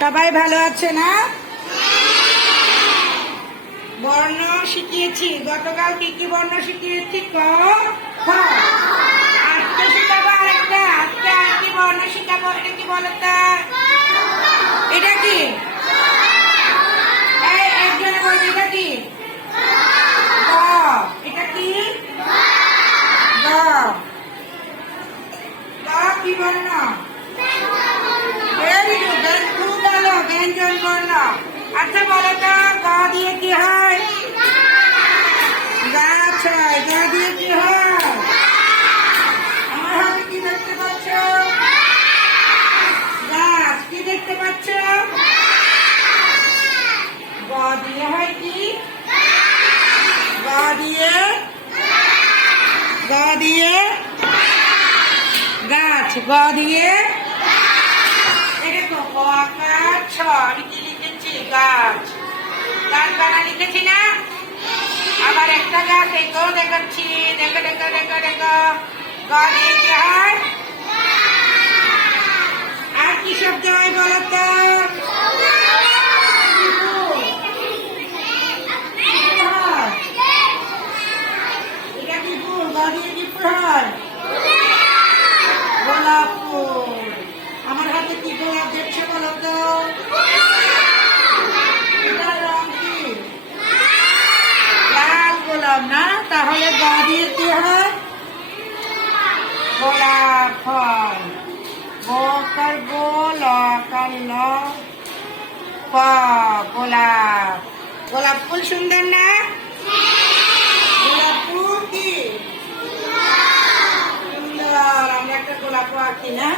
সবাই ভালো আছে না? বর্ণ শিখিয়েছি গতকাল। কি কি বর্ণ শিখিয়েছি? ক খ। আজকে শিখাবো আরেকটা। আজকে আর কি বর্ণ শিখাবো? এটা কি বলতো? এটা কি? একজনে বলবে এটা কি? গ। এটা কি? গ। গ কি বর্ণ? খুব ভালো, ব্যঞ্জন বর্ণ। আচ্ছা বলো তো, গ দিয়ে কি হয়? গাছ হয়। গ দিয়ে কি হয়? আমার হাতে কি দেখতে পাচ্ছ? গাছ। কি দেখতে পাচ্ছ? গ দিয়ে হয় কি? গ দিয়ে গাছ। গ দিয়ে এটা তো ক আকার ছ। আমি কি লিখেছি? গাছ। গাছ বানা লিখেছি না? আবার একটা গাছ একেও দেখাচ্ছি। দেখো দেখো দেখো দেখো। গ দিয়ে কি হয়? আর কি শব্দ হয় বলো তো? এটা কি ফুল? গ দিয়ে কি ফুল হয়? গোলাপ ফুল। আমার হাতে কি গোলাপ দেখছো বলো তো? এটার রং কি? লাল গোলাপ না? তাহলে গ দিয়ে কি হয়? গোলাপ ফল। গোকার গোল আকার ল প। গোলাপ। গোলাপ ফুল সুন্দর না? গোলাপ ফুল কি সুন্দর। আমরা একটা গোলাপ আঁকি না?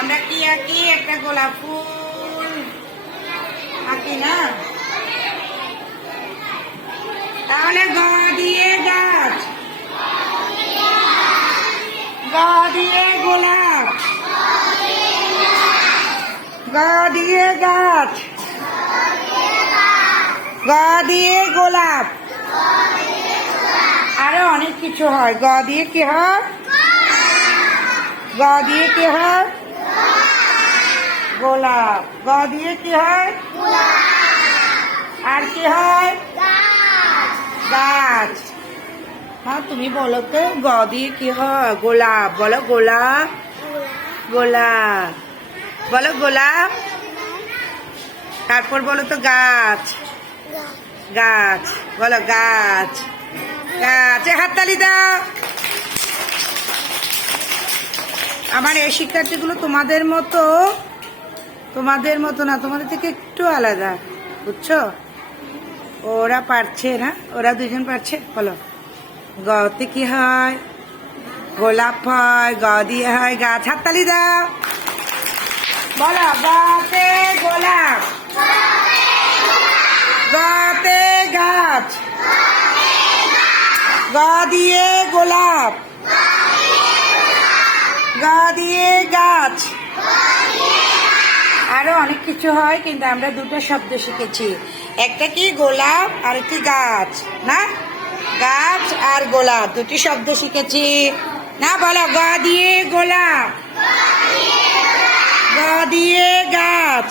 আমরা কি আঁকি? একটা গোলাপ ফুল আঁকি না? তাহলে গ দিয়ে গাছ। গ দিয়ে গোলাপ। গ দিয়ে গাছ। গ দিয়ে গোলাপ। আরো অনেক কিছু হয়। গ দিয়ে কি হয়? গ দিয়ে কি হয়? গোলাপ। গ দিয়ে কি হয়? আর কি হয়? গাছ। হ্যাঁ তুমি বলো তো, গ দিয়ে কি হয়? গোলাপ। বলো গোলাপ। গোলাপ। বলো গোলাপ। তারপর বলো তো গাছ। গাছ। বলো গাছ। গাছ। হাততালি দাও। আমার এই শিক্ষার্থীগুলো তোমাদের মতো না, তোমাদের থেকে একটু আলাদা, বুঝছো? ওরা পারছে না, ওরা দুজন পারছে। বলো গতে কি হয়? গোলাপ হয়। গ দিয়ে হয় গাছ। হাততালি দাও। বলো গতে গোলাপ। গতে গাছ। গ দিয়ে গোলাপ। গ দিয়ে গাছ। আরো অনেক কিছু হয়, কিন্তু আমরা দুটো শব্দ শিখেছি। একটা কি? গোলাপ। আর কি? গাছ না? গাছ আর গোলাপ দুটি শব্দ শিখেছি না? বলো গ দিয়ে গোলাপ। গ দিয়ে গাছ।